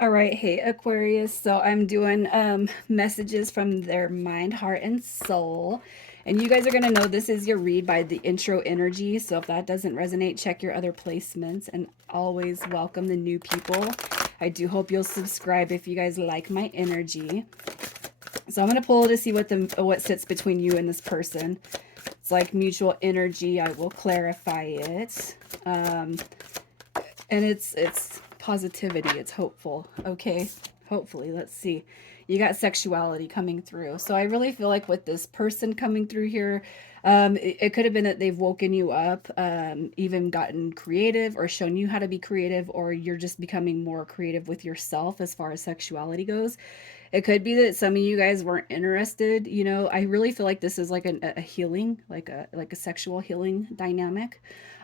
All right, hey Aquarius. So I'm doing messages from their mind, heart, and soul. And you guys are gonna know this is your read by the intro energy. So if that doesn't resonate, check your other placements and always welcome the new people. I do hope you'll subscribe if you guys like my energy. So I'm gonna pull to see what sits between you and this person. It's like mutual energy. I will clarify it. And it's positivity, it's hopeful. Okay, hopefully, let's see. You got sexuality coming through, so I really feel like with this person coming through here, it could have been that they've woken you up, even gotten creative or shown you how to be creative, or you're just becoming more creative with yourself as far as sexuality goes. It could be that some of you guys weren't interested. I really feel like this is like a healing, like a sexual healing dynamic.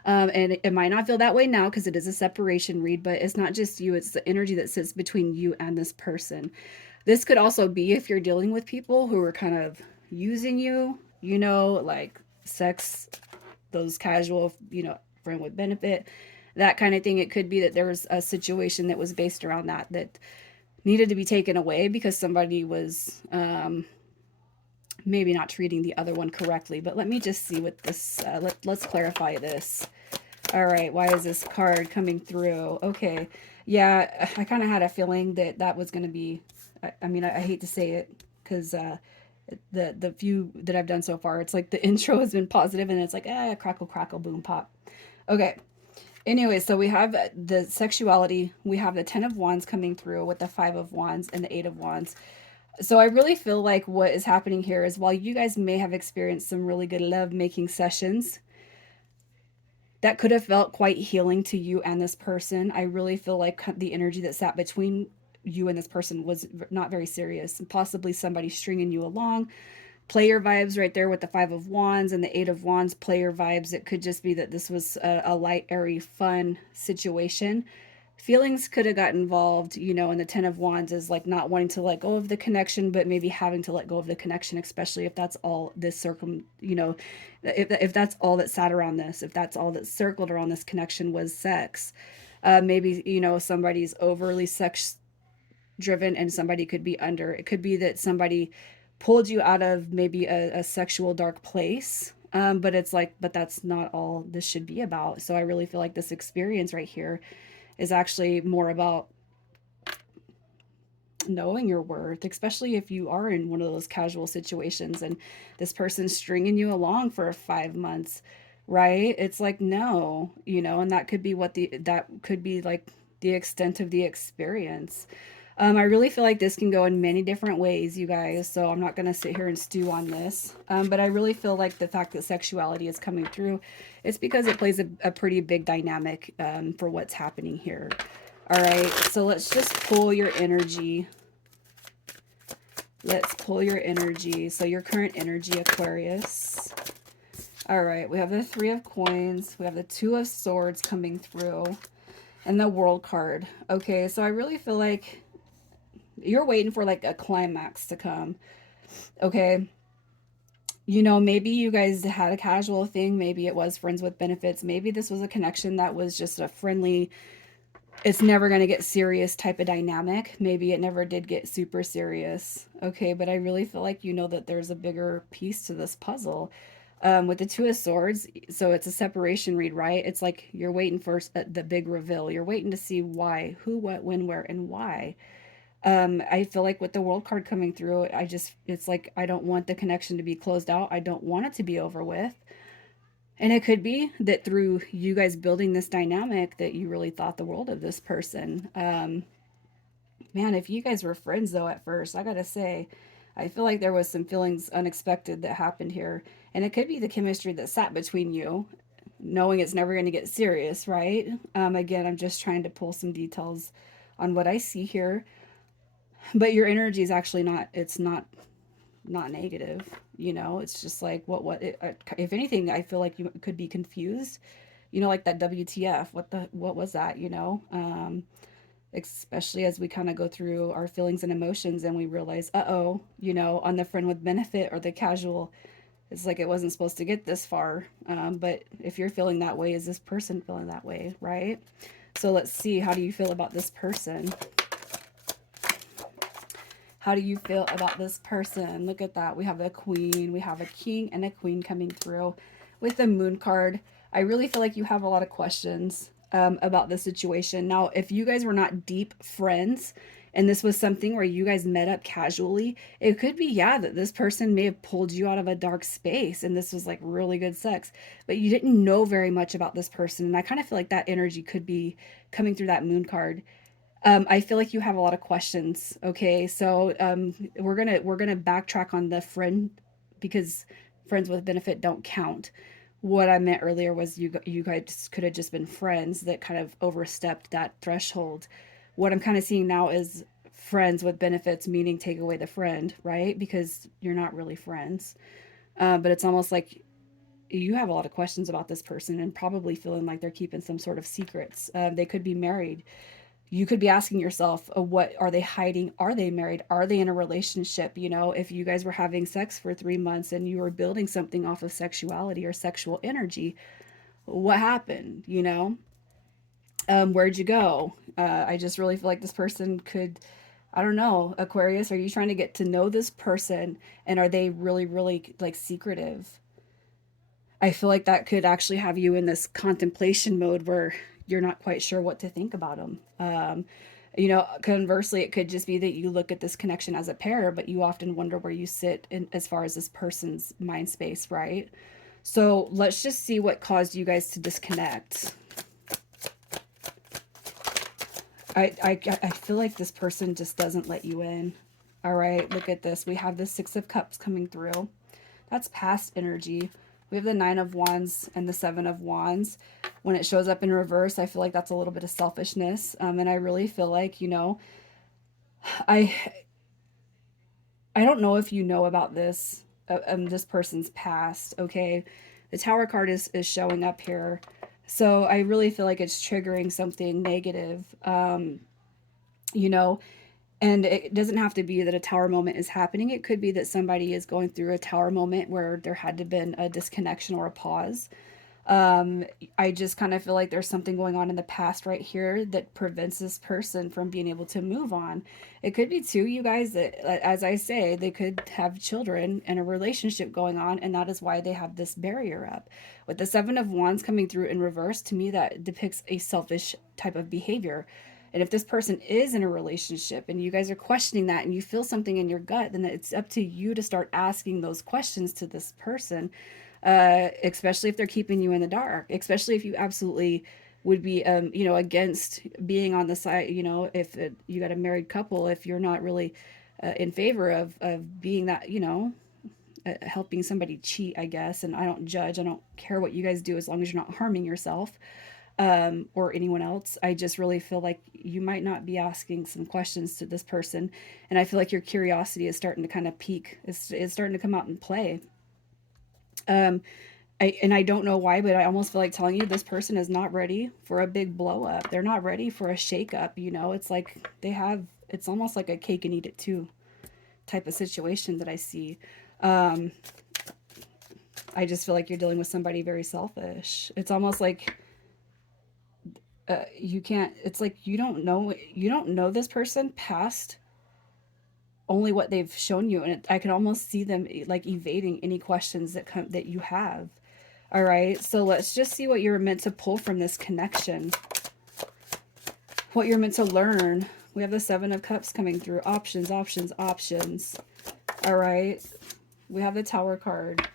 And it might not feel that way now because it is a separation read, but it's not just you, it's the energy that sits between you and this person. This could also be if you're dealing with people who are kind of using you, like sex, those casual, friend with benefit, that kind of thing. It could be that there was a situation that was based around that needed to be taken away because somebody was maybe not treating the other one correctly. But let me just see what this, let's clarify this. All right, why is this card coming through? Okay, yeah, I kind of had a feeling that that was going to be, I hate to say it because the few that I've done so far, it's like the intro has been positive and it's like, crackle, crackle, boom, pop. Okay, anyway, so we have the sexuality, we have the 10 of Wands coming through with the 5 of Wands and the 8 of Wands. So I really feel like what is happening here is while you guys may have experienced some really good love making sessions, that could have felt quite healing to you and this person. I really feel like the energy that sat between you and this person was not very serious, and possibly somebody stringing you along. Player vibes right there with the 5 of Wands and the 8 of Wands. Player vibes. It could just be that this was a light, airy, fun situation. Feelings could have got involved, and the 10 of Wands is like not wanting to let go of the connection, but maybe having to let go of the connection, especially if that's all this if that's all that sat around this, if that's all that circled around this connection was sex. Maybe, somebody's overly sex driven and somebody could be under. It could be that somebody pulled you out of maybe a sexual dark place. But it's like, but that's not all this should be about. So I really feel like this experience right here is actually more about knowing your worth, especially if you are in one of those casual situations and this person's stringing you along for 5 months, right? It's like, no, and that could be that could be like the extent of the experience. I really feel like this can go in many different ways, you guys. So I'm not going to sit here and stew on this. But I really feel like the fact that sexuality is coming through, it's because it plays a pretty big dynamic for what's happening here. All right, so let's just pull your energy. Let's pull your energy. So your current energy, Aquarius. All right, we have the 3 of Coins. We have the 2 of Swords coming through. And the World card. Okay, so I really feel like you're waiting for like a climax to come. Okay. Maybe you guys had a casual thing. Maybe it was friends with benefits. Maybe this was a connection that was just a friendly, it's never going to get serious type of dynamic. Maybe it never did get super serious. Okay, but I really feel like that there's a bigger piece to this puzzle. With the 2 of Swords, so it's a separation read, right? It's like you're waiting for the big reveal. You're waiting to see why, who, what, when, where, and why. I feel like with the World card coming through, it's like I don't want the connection to be closed out. I don't want it to be over with. And it could be that through you guys building this dynamic that you really thought the world of this person. Man, if you guys were friends though at first, I gotta say, I feel like there was some feelings unexpected that happened here. And it could be the chemistry that sat between you, knowing it's never going to get serious, right? Again, I'm just trying to pull some details on what I see here. But your energy is actually not, it's not negative. It's just like if anything, I feel like you could be confused, like that WTF, what was that, especially as we kind of go through our feelings and emotions and we realize, uh-oh, on the friend with benefit or the casual, it's like it wasn't supposed to get this far. But if you're feeling that way, is this person feeling that way, right? So let's see, how do you feel about this person? How do you feel about this person? Look at that. We have a queen, we have a king and a queen coming through with the moon card. I really feel like you have a lot of questions about the situation. Now, if you guys were not deep friends and this was something where you guys met up casually, it could be, yeah, that this person may have pulled you out of a dark space and this was like really good sex, but you didn't know very much about this person. And I kind of feel like that energy could be coming through that moon card. I feel like you have a lot of questions. Okay, so we're gonna backtrack on the friend because friends with benefit don't count. What I meant earlier was you guys could have just been friends that kind of overstepped that threshold. What I'm kind of seeing now is friends with benefits, meaning take away the friend, right? Because you're not really friends. But it's almost like you have a lot of questions about this person and probably feeling like they're keeping some sort of secrets. They could be married. You could be asking yourself, what are they hiding? Are they married? Are they in a relationship? You know, if you guys were having sex for 3 months and you were building something off of sexuality or sexual energy, what happened? You know, where'd you go? I just really feel like this person could, I don't know, Aquarius, are you trying to get to know this person and are they really, really like secretive? I feel like that could actually have you in this contemplation mode where you're not quite sure what to think about them. You know, conversely, it could just be that you look at this connection as a pair, but you often wonder where you sit in as far as this person's mind space, right? So let's just see what caused you guys to disconnect. I feel like this person just doesn't let you in. All right, look at this. We have the Six of Cups coming through. That's past energy. We have the Nine of Wands and the Seven of Wands. When it shows up in reverse, I feel like that's a little bit of selfishness. And I really feel like, you know, I I don't know if you know about this person's past. Okay, the Tower card is showing up here, so I really feel like it's triggering something negative. You know, and it doesn't have to be that a tower moment is happening. It could be that somebody is going through a tower moment where there had to have been a disconnection or a pause. um I just kind of feel like there's something going on in the past right here that prevents this person from being able to move on. It could be too, you guys, that as I say, they could have children and a relationship going on, and that is why they have this barrier up. With the Seven of Wands coming through in reverse, to me that depicts a selfish type of behavior. And if this person is in a relationship and you guys are questioning that and you feel something in your gut, then it's up to you to start asking those questions to this person, especially if they're keeping you in the dark, especially if you absolutely would be, you know, against being on the side, you know, if you got a married couple, if you're not really in favor of being that, you know, helping somebody cheat, I guess. And I don't judge. I don't care what you guys do as long as you're not harming yourself or anyone else. I just really feel like you might not be asking some questions to this person. And I feel like your curiosity is starting to kind of peak. It's starting to come out and play. Um, I don't know why, but I almost feel like telling you this person is not ready for a big blow up. They're not ready for a shake up. You know, it's like they have, it's almost like a cake and eat it too type of situation that I see. Um, I just feel like you're dealing with somebody very selfish. It's almost like you can't, it's like you don't know this person past only what they've shown you. And I can almost see them like evading any questions that come that you have. All right, so let's just see what you're meant to pull from this connection. What you're meant to learn. We have the Seven of Cups coming through. Options, options, options. All right. We have the Tower card.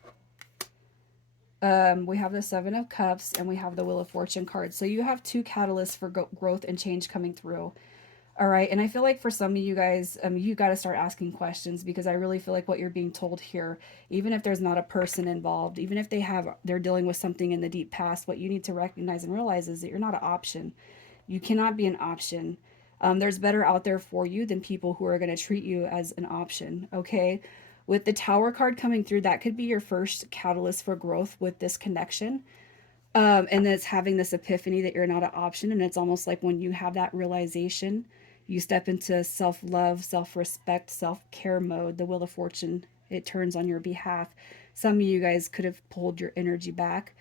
We have the Seven of Cups and we have the Wheel of Fortune card. So you have two catalysts for growth and change coming through. All right, and I feel like for some of you guys, you got to start asking questions because I really feel like what you're being told here, even if there's not a person involved, even if they're dealing with something in the deep past, what you need to recognize and realize is that you're not an option. You cannot be an option. There's better out there for you than people who are going to treat you as an option. Okay, with the Tower card coming through, that could be your first catalyst for growth with this connection. And then it's having this epiphany that you're not an option. And it's almost like when you have that realization, you step into self love, self respect, self care mode. The Wheel of Fortune, it turns on your behalf. Some of you guys could have pulled your energy back.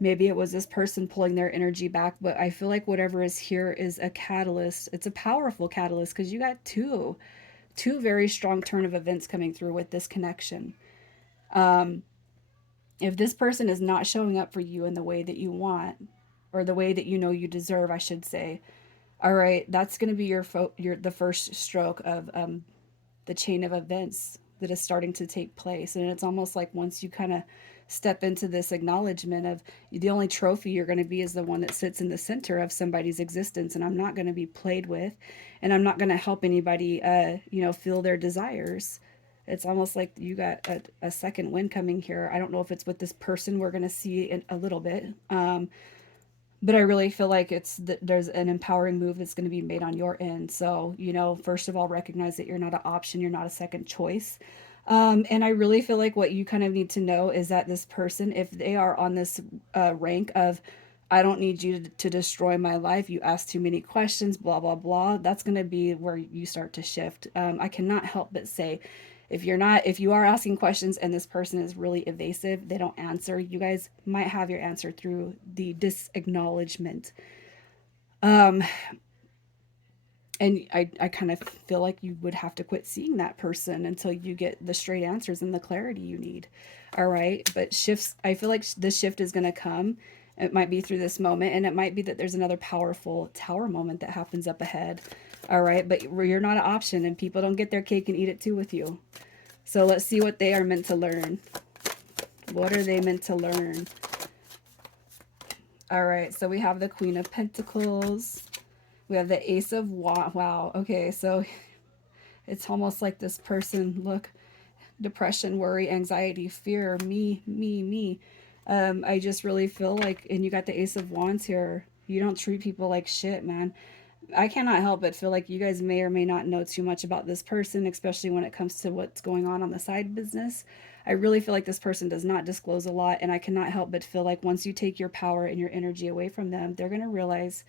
Maybe it was this person pulling their energy back, but I feel like whatever is here is a catalyst. It's a powerful catalyst because you got two very strong turn of events coming through with this connection. Um, if this person is not showing up for you in the way that you want, or the way that you know you deserve, I should say, all right, that's going to be your the first stroke of the chain of events that is starting to take place. And it's almost like once you kind of step into this acknowledgement of the only trophy you're going to be is the one that sits in the center of somebody's existence, and I'm not going to be played with, and I'm not going to help anybody feel their desires. It's almost like you got a second win coming here. I don't know if it's with this person we're going to see in a little bit, but I really feel like there's an empowering move that's going to be made on your end. So, first of all, recognize that you're not an option, you're not a second choice. And I really feel like what you kind of need to know is that this person, if they are on this rank of, I don't need you to destroy my life, you ask too many questions, blah, blah, blah, that's going to be where you start to shift. I cannot help but say, if you are asking questions and this person is really evasive, they don't answer, you guys might have your answer through the disacknowledgement. Um, and I kind of feel like you would have to quit seeing that person until you get the straight answers and the clarity you need. All right. But shifts, I feel like this shift is going to come. It might be through this moment, and it might be that there's another powerful tower moment that happens up ahead. All right. But you're not an option, and people don't get their cake and eat it too with you. So let's see what they are meant to learn. What are they meant to learn? All right. So we have the Queen of Pentacles. We have the Ace of Wands. Wow. Okay. So it's almost like this person, look, depression, worry, anxiety, fear, me. I just really feel like, and you got the Ace of Wands here. You don't treat people like shit, man. I cannot help but feel like you guys may or may not know too much about this person, especially when it comes to what's going on the side business. I really feel like this person does not disclose a lot, and I cannot help but feel like once you take your power and your energy away from them, they're going to realize,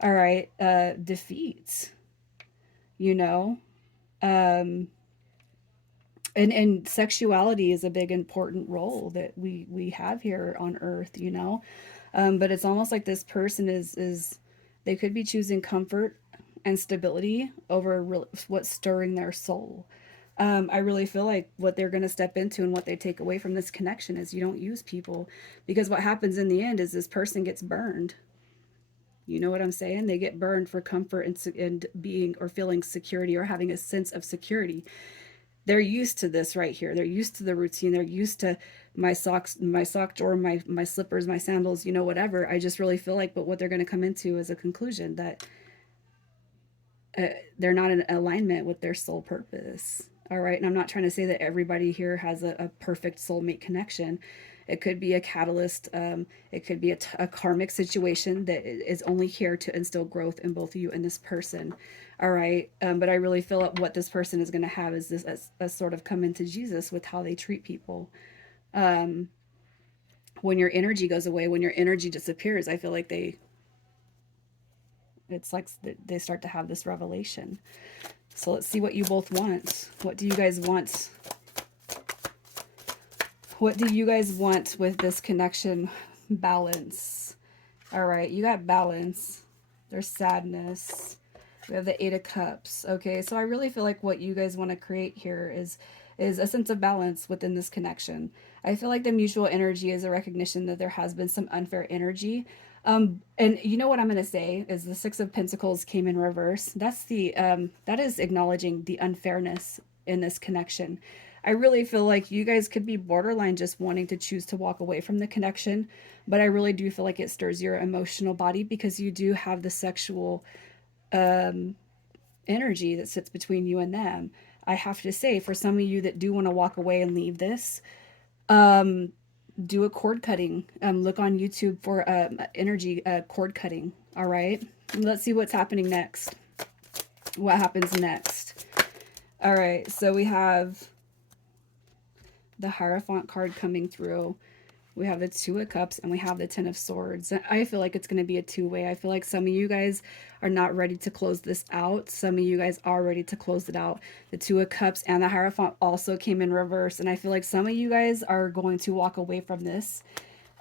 all right, defeat, you know? Um, and sexuality is a big important role that we have here on earth. But it's almost like this person is they could be choosing comfort and stability over what's stirring their soul. I really feel like what they're going to step into and what they take away from this connection is you don't use people, because what happens in the end is this person gets burned. You know what I'm saying? They get burned for comfort and being or feeling security or having a sense of security. They're used to this right here. They're used to the routine. They're used to my socks, my sock drawer, my slippers, my sandals, whatever. I just really feel like, but what they're going to come into is a conclusion that they're not in alignment with their soul purpose. All right. And I'm not trying to say that everybody here has a perfect soulmate connection. It could be a catalyst. It could be a karmic situation that is only here to instill growth in both you and this person. All right. But I really feel like what this person is going to have is this a sort of come into Jesus with how they treat people. Um, when your energy goes away, when your energy disappears, I feel like it's like they start to have this revelation. So let's see what you both want. What do you guys want? What do you guys want with this connection? Balance. All right, you got balance. There's sadness. We have the Eight of Cups. Okay, so I really feel like what you guys want to create here is a sense of balance within this connection. I feel like the mutual energy is a recognition that there has been some unfair energy. And you know what I'm going to say is the Six of Pentacles came in reverse. That is acknowledging the unfairness in this connection. I really feel like you guys could be borderline just wanting to choose to walk away from the connection, but I really do feel like it stirs your emotional body because you do have the sexual um, energy that sits between you and them. I have to say, for some of you that do want to walk away and leave this, um, do a cord cutting. Look on YouTube for energy cord cutting. All right. Let's see what's happening next. What happens next? All right. So we have the Hierophant card coming through. We have the Two of Cups and we have the Ten of Swords. I feel like it's going to be a two-way. I feel like some of you guys are not ready to close this out. Some of you guys are ready to close it out. The Two of Cups and the Hierophant also came in reverse. And I feel like some of you guys are going to walk away from this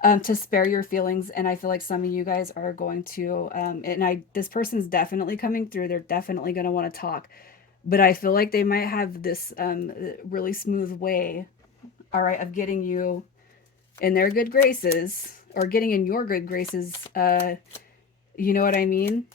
to spare your feelings. And I feel like some of you guys are going to, this person's definitely coming through. They're definitely going to want to talk. but I feel like they might have this really smooth way, all right, of getting you in their good graces, or getting in your good graces. You know what I mean?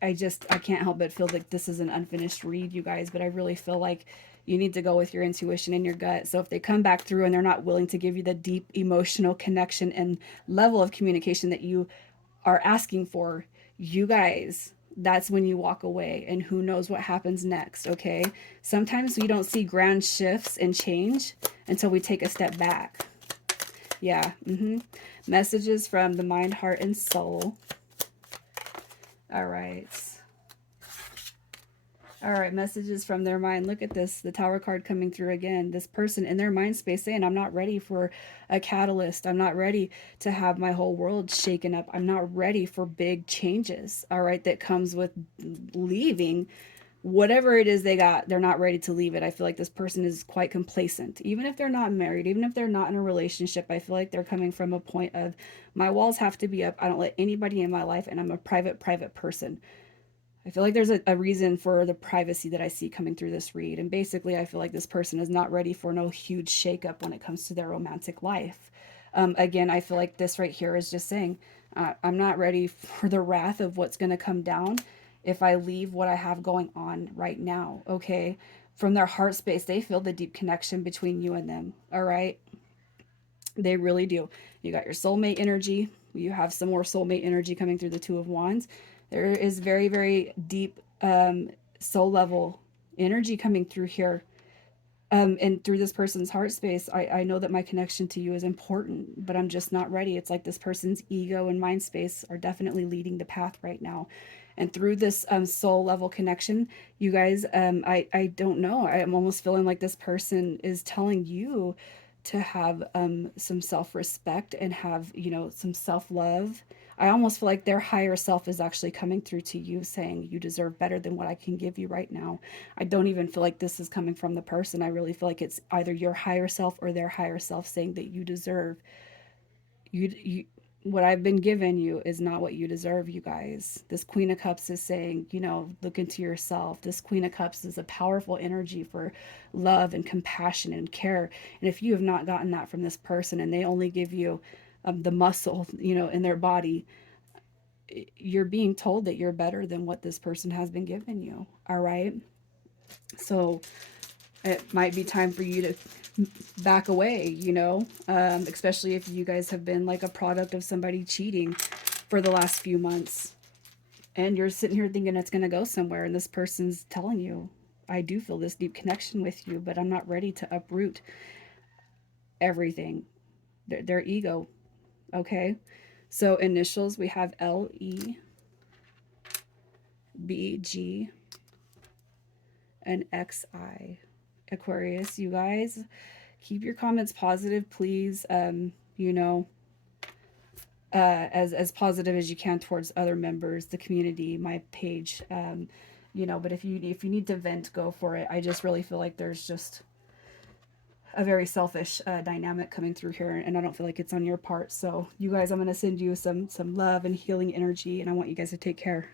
I can't help but feel like this is an unfinished read, you guys, but I really feel like you need to go with your intuition and your gut. So if they come back through and they're not willing to give you the deep emotional connection and level of communication that you are asking for, you guys, that's when you walk away, and who knows what happens next, okay? Sometimes we don't see grand shifts and change until we take a step back. Yeah. Messages from the mind, heart, and soul. All right. All right, messages from their mind. Look at this, the Tower card coming through again. This person in their mind space saying, I'm not ready for a catalyst. I'm not ready to have my whole world shaken up. I'm not ready for big changes, all right, that comes with leaving whatever it is they got. They're not ready to leave it. I feel like this person is quite complacent. Even if they're not married, even if they're not in a relationship, I feel like they're coming from a point of, my walls have to be up. I don't let anybody in my life, and I'm a private person. I feel like there's a reason for the privacy that I see coming through this read. And basically, I feel like this person is not ready for no huge shakeup when it comes to their romantic life. Again, I feel like this right here is just saying, I'm not ready for the wrath of what's going to come down if I leave what I have going on right now. Okay. From their heart space, they feel the deep connection between you and them. All right. They really do. You got your soulmate energy. You have some more soulmate energy coming through the Two of Wands. There is very, very deep soul level energy coming through here. And through this person's heart space, I know that my connection to you is important, but I'm just not ready. It's like this person's ego and mind space are definitely leading the path right now. And through this soul level connection, you guys, I don't know. I'm almost feeling like this person is telling you to have some self respect and have, some self love. I almost feel like their higher self is actually coming through to you saying, you deserve better than what I can give you right now. I don't even feel like this is coming from the person. I really feel like it's either your higher self or their higher self saying that you deserve, you what I've been given you is not what you deserve, you guys. This Queen of Cups is saying, look into yourself. This Queen of Cups is a powerful energy for love and compassion and care. And if you have not gotten that from this person and they only give you the muscle, in their body, you're being told that you're better than what this person has been given you. All right. So it might be time for you to back away, especially if you guys have been like a product of somebody cheating for the last few months. And you're sitting here thinking it's going to go somewhere, and this person's telling you, I do feel this deep connection with you, but I'm not ready to uproot everything. Their ego, okay? So initials, we have LE, BG, and XI. Aquarius, you guys, keep your comments positive, please. As positive as you can towards other members, the community, my page. But if you need to vent, go for it. I just really feel like there's just a very selfish dynamic coming through here, and I don't feel like it's on your part. So, you guys, I'm gonna send you some love and healing energy, and I want you guys to take care.